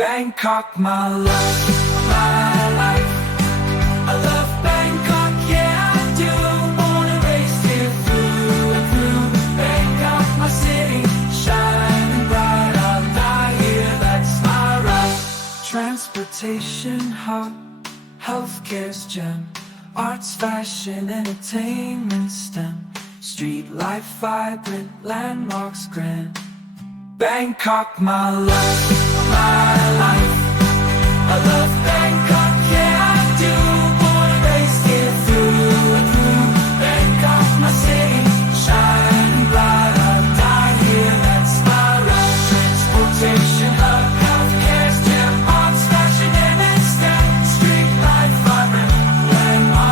Bangkok, my love, my life. I love Bangkok, yeah I do. Wanna race here through and through. Bangkok, my city, shining bright. I'll die here, that's my right. Transportation hub, healthcare's gem, arts, fashion, entertainment STEM. Street life vibrant, landmarks grand. Bangkok, my love, my life. I love